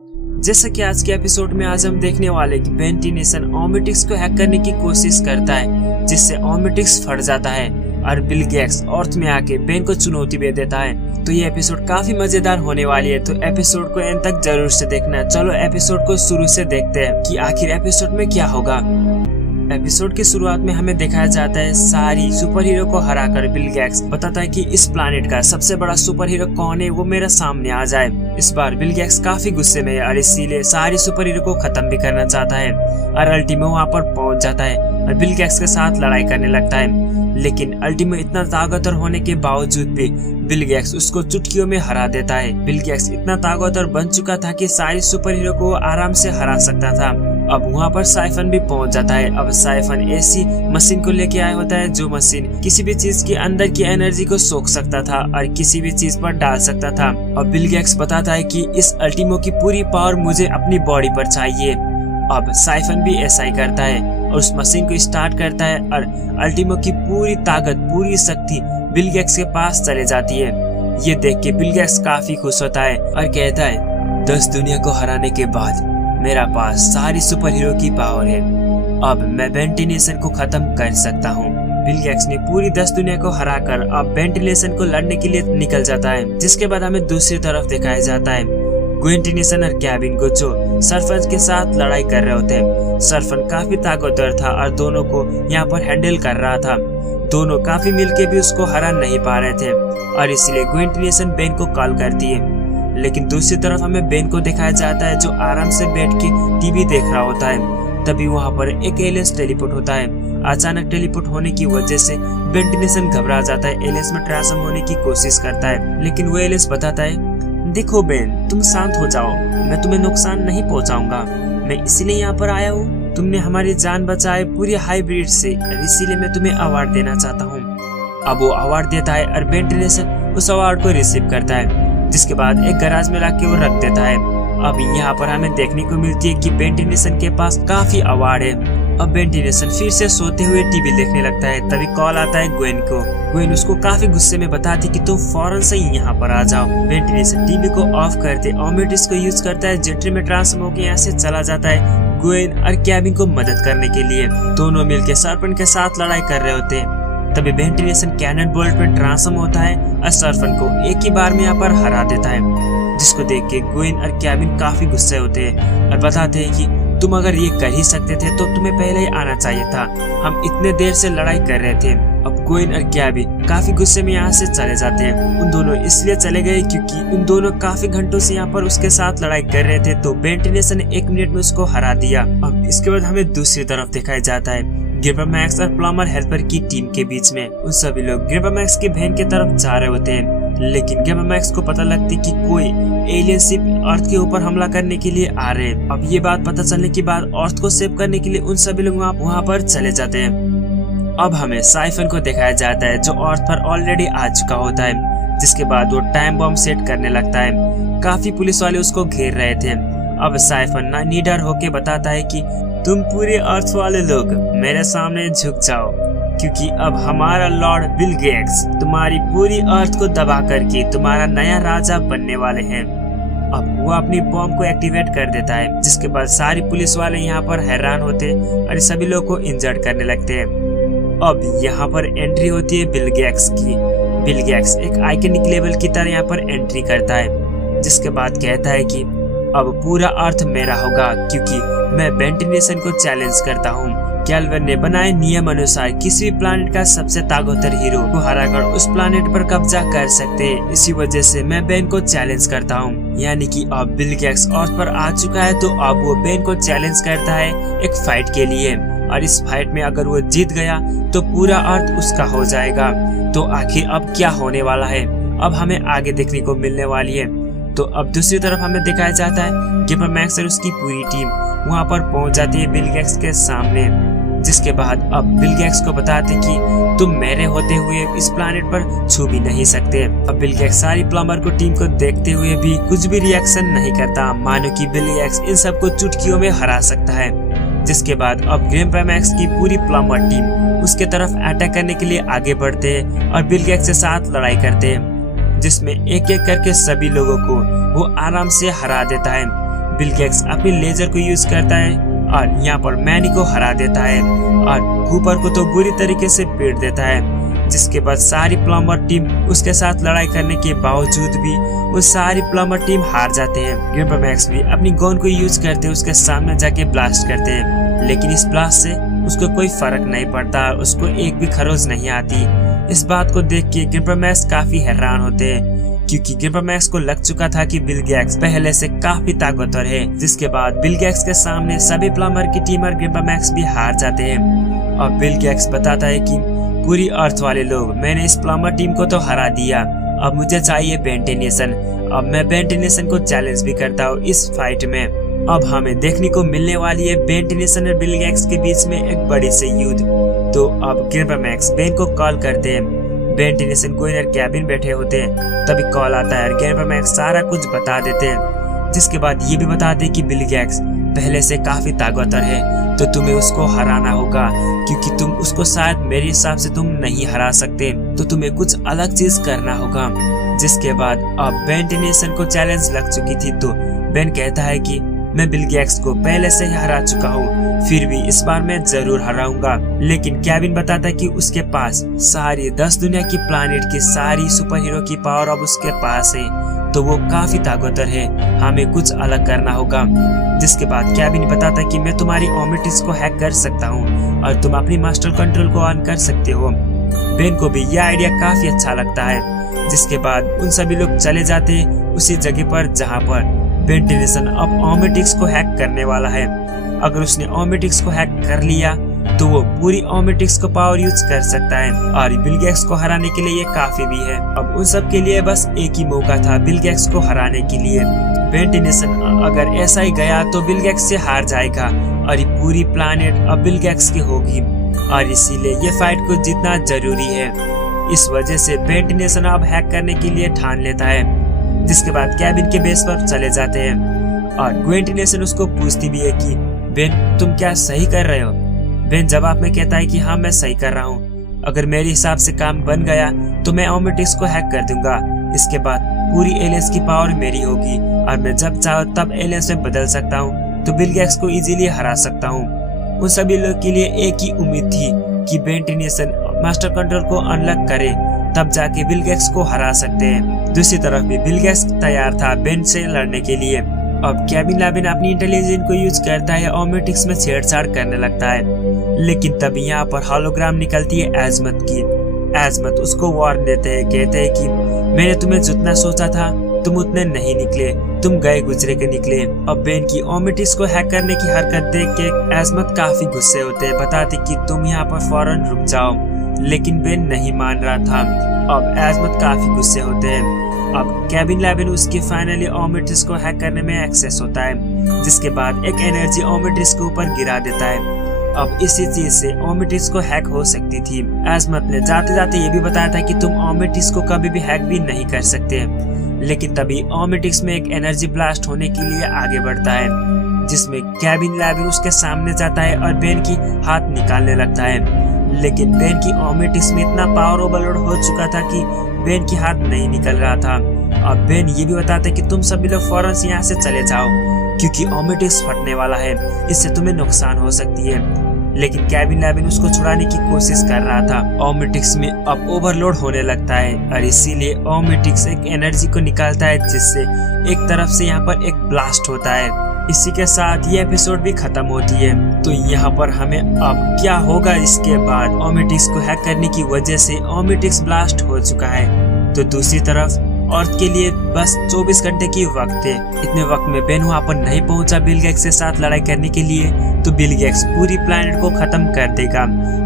जैसा कि आज के एपिसोड में आज हम देखने वाले कि वेंटिलेशन ओमेटिक्स को हैक करने की कोशिश करता है, जिससे ओमेटिक्स फट जाता है और बिल गेट्स अर्थ में आके बेन को चुनौती दे देता है। तो ये एपिसोड काफी मजेदार होने वाली है, तो एपिसोड को एंड तक जरूर से देखना। चलो एपिसोड को शुरू से देखते हैं कि आखिर एपिसोड में क्या होगा। एपिसोड की शुरुआत में हमें दिखाया जाता है सारी सुपर हीरो को हराकर बिल गेट्स बताता है कि इस प्लानेट का सबसे बड़ा सुपर हीरो कौन है, वो मेरे सामने आ जाए। इस बार बिल गेट्स काफी गुस्से में है और इसीलिए सारी सुपर हीरो को खत्म भी करना चाहता है और अल्टीमो वहाँ पर पहुंच जाता है और बिल गेट्स के साथ लड़ाई करने लगता है। लेकिन अल्टीमो इतना ताकतवर होने के बावजूद भी बिल गेट्स उसको चुटकियों में हरा देता है। बिल गेट्स इतना ताकतवर बन चुका था कि सारी सुपर हीरो को आराम से हरा सकता था। अब वहाँ पर साइफन भी पहुंच जाता है। अब साइफन ऐसी मशीन को लेके आया होता है जो मशीन किसी भी चीज के अंदर की एनर्जी को सोख सकता था और किसी भी चीज पर डाल सकता था। अब बिल गेट्स बताता है कि इस अल्टीमो की पूरी पावर मुझे अपनी बॉडी पर चाहिए। अब साइफन भी ऐसा ही करता है और उस मशीन को स्टार्ट करता है और अल्टीमो की पूरी ताकत, पूरी शक्ति बिल गेट्स के पास चले जाती है। ये देख के बिल गेट्स काफी खुश होता है और कहता है 10 दुनिया को हराने के बाद मेरा पास सारी सुपर हीरो की पावर है, अब मैं वेंटिलेशन को खत्म कर सकता हूँ। बिल गेट्स ने पूरी 10 दुनिया को हराकर अब वेंटिलेशन को लड़ने के लिए निकल जाता है। जिसके बाद हमें दूसरी तरफ दिखाया जाता है वेंटिलेशन और कैबिन को जो सरफन के साथ लड़ाई कर रहे होते हैं। सरफन काफी ताकतवर था और दोनों को यहाँ पर हैंडल कर रहा था। दोनों काफी मिलके भी उसको हरा नहीं पा रहे थे और इसलिए वेंटिलेशन बेन को कॉल करती है। लेकिन दूसरी तरफ हमें बेन को दिखाया जाता है जो आराम से बैठ के टीवी देख रहा होता है। तभी वहाँ पर एक एलियंस टेलीपोर्ट होता है। अचानक टेलीपोर्ट होने की वजह से वेंटिलेशन घबरा जाता है, एलियंस में ट्रांसफॉर्म होने की कोशिश करता है। लेकिन वो एलियंस बताता है देखो बेन, तुम शांत हो जाओ, मैं तुम्हें नुकसान नहीं पहुंचाऊंगा। मैं इसलिए यहाँ पर आया हूँ, तुमने हमारी जान बचाए पूरी हाइब्रिड से, इसीलिए मैं तुम्हें अवार्ड देना चाहता हूँ। अब वो अवार्ड देता है और वेंटिलेशन उस अवार्ड को रिसीव करता है, जिसके बाद एक गैराज में लाके वो रख देता है। अब यहाँ पर हमें देखने को मिलती है कि वेंटिलेशन के पास काफी अवार्ड है। अब वेंटिलेशन फिर से सोते हुए टीवी देखने लगता है। तभी कॉल आता है ग्वेन को। ग्वेन उसको काफी गुस्से में बताती कि तुम फौरन से यहाँ पर आ जाओ। वेंटिलेशन टीवी को ऑफ करते ओमेटिक्स को यूज करता है, जेट्री में ट्रांसफॉर्म होकर यहाँ से चला जाता है ग्वेन और कैबिन को मदद करने के लिए। दोनों मिलकर सरपन के साथ लड़ाई कर रहे होते हैं। तभी वेंटिलेशन कैनन बोल्ट में ट्रांसफॉर्म होता है और सरफन को एक ही बार में यहाँ पर हरा देता है, जिसको देख के ग्वेन और कैबिन काफी गुस्से होते हैं और बताते हैं कि तुम अगर ये कर ही सकते थे तो तुम्हें पहले ही आना चाहिए था, हम इतने देर से लड़ाई कर रहे थे। अब ग्वेन और कैबिन काफी गुस्से में यहाँ से चले जाते हैं। उन दोनों इसलिए चले गए क्योंकि उन दोनों काफी घंटों से यहाँ पर उसके साथ लड़ाई कर रहे थे, तो वेंटिलेशन ने 1 मिनट में उसको हरा दिया। अब इसके बाद हमें दूसरी तरफ दिखाया जाता है गिब्बर मैक्स और प्लमर हेल्पर की टीम के बीच में। उन सभी लोग गिब्बर मैक्स के बहन की तरफ जा रहे होते हैं, लेकिन गिब्बर मैक्स को पता लगती कि कोई एलियन शिप अर्थ के ऊपर हमला करने के लिए आ रहे हैं। अब ये बात पता चलने के बाद अर्थ को सेव करने के लिए उन सभी लोग वहाँ पर चले जाते हैं। अब हमें साइफन को दिखाया जाता है जो अर्थ पर ऑलरेडी आ चुका होता है, जिसके बाद वो टाइम बम सेट करने लगता है। काफी पुलिस वाले उसको घेर रहे थे। अब साइफन निडर होके बताता है कि तुम पूरे अर्थ वाले लोग मेरे सामने झुक जाओ, क्योंकि अब हमारा लॉर्ड बिल गेट्स तुम्हारी पूरी अर्थ को दबा करके तुम्हारा नया राजा बनने वाले हैं। अब वो अपनी बॉम्ब को एक्टिवेट कर देता है, जिसके बाद सारी पुलिस वाले यहाँ पर हैरान होते और सभी लोग को इंजर्ड करने लगते हैं। अब यहाँ पर एंट्री होती है बिल गेट्स की। बिल गेट्स एक आइकनिक लेवल की तरह यहाँ पर एंट्री करता है, जिसके बाद कहता है कि अब पूरा अर्थ मेरा होगा, क्योंकि मैं वेंटिलेशन को चैलेंज करता हूँ। कैल्विन ने बनाए नियम अनुसार किसी भी प्लानेट का सबसे ताकतवर हीरो को हराकर उस प्लानेट पर कब्जा कर सकते हैं। इसी वजह से मैं बेन को चैलेंज करता हूँ। यानी कि अब बिल गेट्स अर्थ पर आ चुका है, तो अब वो बेन को चैलेंज करता है एक फाइट के लिए, और इस फाइट में अगर वो जीत गया तो पूरा अर्थ उसका हो जाएगा। तो आखिर अब क्या होने वाला है, अब हमें आगे देखने को मिलने वाली है। तो अब दूसरी तरफ हमें दिखाया जाता है गिब्बर मैक्स और उसकी पूरी टीम वहाँ पर पहुँच जाती है बिल गेट्स के सामने, जिसके बाद अब बिल गेट्स को बताते कि तुम मेरे होते हुए इस प्लानेट पर छू भी नहीं सकते। अब बिल गेट्स सारी प्लम्बर को टीम को देखते हुए भी कुछ भी रिएक्शन नहीं करता, मानो कि बिल गेट्स इन सबको चुटकियों में हरा सकता है। जिसके बाद अब गिब्बर मैक्स की पूरी प्लम्बर टीम उसके तरफ अटैक करने के लिए आगे बढ़ते हैं और बिल गेट्स के साथ लड़ाई करते हैं, जिसमें एक एक करके सभी लोगों को वो आराम से हरा देता है। बिल गेट्स अपनी लेजर को यूज करता है और यहाँ पर मैनी को हरा देता है और कूपर को तो बुरी तरीके से पीट देता है। जिसके बाद सारी प्लम्बर टीम उसके साथ लड़ाई करने के बावजूद भी वो सारी प्लम्बर टीम हार जाते हैं। ग्रैंडपा मैक्स भी अपनी गन को यूज करते उसके सामने जाके ब्लास्ट करते हैं, लेकिन इस ब्लास्ट से उसको कोई फर्क नहीं पड़ता, उसको एक भी खरोच नहीं आती। इस बात को देख के ग्रैंडपा मैक्स काफी हैरान होते हैं, क्योंकि ग्रैंडपा मैक्स को लग चुका था कि बिल गेट्स पहले से काफी ताकतवर है। जिसके बाद बिल गेट्स के सामने सभी प्लम्बर की टीम और ग्रैंडपा मैक्स भी हार जाते हैं। अब बिल गेट्स बताता है कि पूरी अर्थ वाले लोग, मैंने इस प्लम्बर टीम को तो हरा दिया, अब मुझे चाहिए बेंटेनेशन। अब मैं बेंटेनेशन को चैलेंज भी करता हूँ इस फाइट में। अब हमें देखने को मिलने वाली है बेंटेनेशन और बिल गेट्स के बीच में एक बड़ी से युद्ध। तो अब ग्रैंडपा मैक्स बेन को कॉल करते हैं। बेंटेनेशन कोई कैबिन बैठे होते हैं, तभी कॉल आता है और ग्रैंडपा मैक्स सारा कुछ बता देते हैं। जिसके बाद ये भी बताते हैं कि बिल गेट्स पहले से काफी ताकतवर है, तो तुम्हें उसको हराना होगा, क्योंकि तुम उसको शायद मेरे हिसाब से तुम नहीं हरा सकते, तो तुम्हें कुछ अलग चीज करना होगा। जिसके बाद अब बेंटेनेशन को चैलेंज लग चुकी थी, तो बेन कहता है कि मैं बिल गेट्स को पहले से ही हरा चुका हूँ, फिर भी इस बार मैं जरूर हराऊंगा। लेकिन केविन बताता है कि उसके पास सारी 10 दुनिया की प्लानिट की सारी सुपर हीरो की पावर अब उसके पास है, तो वो काफी ताकतवर है, हमें कुछ अलग करना होगा। जिसके बाद केविन बताता है कि मैं तुम्हारी ओमेटिक्स को हैक कर सकता हूँ और तुम अपनी मास्टर कंट्रोल को ऑन कर सकते हो। बेन को भी यह आइडिया काफी अच्छा लगता है। जिसके बाद उन सभी लोग चले जाते हैं उसी जगह पर जहाँ पर बेंटेनेशन अब ओमेटिक्स को हैक करने वाला है। अगर उसने ओमेटिक्स को हैक कर लिया तो वो पूरी ओमेटिक्स को पावर यूज कर सकता है और बिल गेट्स को हराने के लिए ये काफी भी है। अब उन सब के लिए बस एक ही मौका था बिल गेट्स को हराने के लिए। बेंटेनेशन अगर ऐसा ही गया तो बिल गेट्स से हार जाएगा और ये पूरी प्लानेट अब बिल गेट्स की होगी, और इसीलिए ये फाइट को जीतना जरूरी है। इस वजह से बेंटेनेशन अब हैक करने के लिए ठान लेता है। जिसके बाद केविन के बेस पर चले जाते हैं और बेंटेनेशन उसको पूछती भी है कि बेन तुम क्या सही कर रहे हो। बेन जवाब में कहता है कि हाँ मैं सही कर रहा हूँ, अगर मेरे हिसाब से काम बन गया तो मैं ओमेटिक्स को हैक कर दूंगा। इसके बाद पूरी एलियंस की पावर मेरी होगी और मैं जब चाहूँ तब एलियंस में बदल सकता हूँ, तो बिल गेट्स को इजीली हरा सकता हूँ। उन सभी लोग के लिए एक ही उम्मीद थी कि बेंटेनेशन मास्टर कंट्रोल को अनलॉक करे, तब जाके बिल गेट्स को हरा सकते हैं। दूसरी तरफ भी बिल गेट्स तैयार था बेन से लड़ने के लिए। अब केविन लेविन अपनी इंटेलिजेंस को यूज करता है, ओमेटिक्स में छेड़छाड़ करने लगता है, लेकिन तभी यहाँ पर होलोग्राम निकलती है एजमत की। एजमत उसको वार्न देते हैं, कहते हैं कि मैंने तुम्हें जितना सोचा था तुम उतने नहीं निकले, तुम गए गुजरे के निकले। अब बेन की ओमेटिक्स को हैक करने की हरकत देख के एजमत काफी गुस्से होते हैं, बताते कि तुम यहाँ पर फौरन रुक जाओ, लेकिन बेन नहीं मान रहा था। अब एजमत काफी गुस्से होते हैं। अब केविन लेविन उसकी फाइनली ओमेटिक्स को हैक करने में एक्सेस होता है, जिसके बाद एक एनर्जी ओमेटिक्स के ऊपर गिरा देता है। अब इसी चीज से ओमेटिक्स को हैक हो सकती थी। एजमत ने जाते जाते ये भी बताया था कि तुम ओमेटिक्स को कभी भी हैक भी नहीं कर सकते, लेकिन तभी ओमेटिक्स में एक एनर्जी ब्लास्ट होने के लिए आगे बढ़ता है, जिसमें केविन लेविन उसके सामने जाता है और बेन की हाथ निकालने लगता है। लेकिन बेन की ओमेटिक्स में इतना पावर ओवरलोड हो चुका था कि बेन की हाथ नहीं निकल रहा था। अब बेन ये भी बताते कि तुम सभी लोग फौरन से यहाँ से चले जाओ, क्योंकि ओमेटिक्स फटने वाला है, इससे तुम्हें नुकसान हो सकती है। लेकिन केविन लेविन उसको छुड़ाने की कोशिश कर रहा था। ओमेटिक्स में अब ओवरलोड होने लगता है और इसीलिए ओमेटिक्स एक एनर्जी को निकालता है, जिससे एक तरफ से यहाँ पर एक ब्लास्ट होता है। इसी के साथ ये एपिसोड भी खत्म होती है। तो यहाँ पर हमें अब क्या होगा इसके बाद, ओमेटिक्स को हैक करने की वजह से ओमेटिक्स ब्लास्ट हो चुका है, तो दूसरी तरफ अर्थ के लिए बस 24 घंटे की वक्त है। इतने वक्त में बेन वहाँ पर नहीं पहुंचा बिल गेट्स के साथ लड़ाई करने के लिए, तो बिल गेट्स पूरी प्लैनेट को खत्म कर देगा।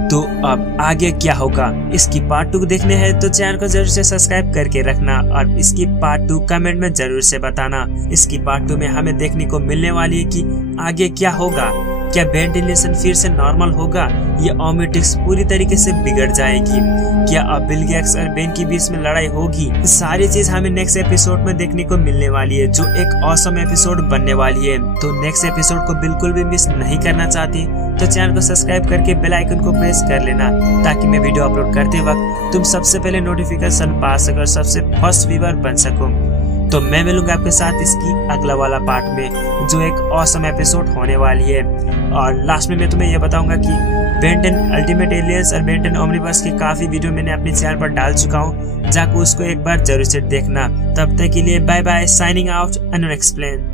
तो अब आगे क्या होगा, इसकी पार्ट 2 देखने हैं तो चैनल को जरूर से सब्सक्राइब करके रखना और इसकी पार्ट 2 कमेंट में जरूर से बताना। इसकी पार्ट 2 में हमें देखने को मिलने वाली है कि आगे क्या होगा। क्या बेंटेनेशन फिर से नॉर्मल होगा या ओमेटिक्स पूरी तरीके से बिगड़ जाएगी? क्या अब बिल गेट्स और बेन के बीच में लड़ाई होगी? सारी चीज हमें नेक्स्ट एपिसोड में देखने को मिलने वाली है, जो एक ऑसम एपिसोड बनने वाली है। तो नेक्स्ट एपिसोड को बिल्कुल भी मिस नहीं करना चाहती तो चैनल को सब्सक्राइब करके बेल आइकन को प्रेस कर लेना, ताकि मैं वीडियो अपलोड करते वक्त तुम सबसे पहले नोटिफिकेशन पा सको और सबसे फर्स्ट व्यूअर बन सको। तो मैं मिलूंगा आपके साथ इसकी अगला वाला पार्ट में, जो एक ऑसम एपिसोड होने वाली है। और लास्ट में मैं तुम्हें यह बताऊंगा कि बेन 10 अल्टीमेट एलियंस और बेन 10 ओमनीवर्स की काफी वीडियो मैंने अपने चैनल पर डाल चुका हूँ, जाकर उसको एक बार जरूर से देखना। तब तक के लिए bye bye, signing out, unexplained.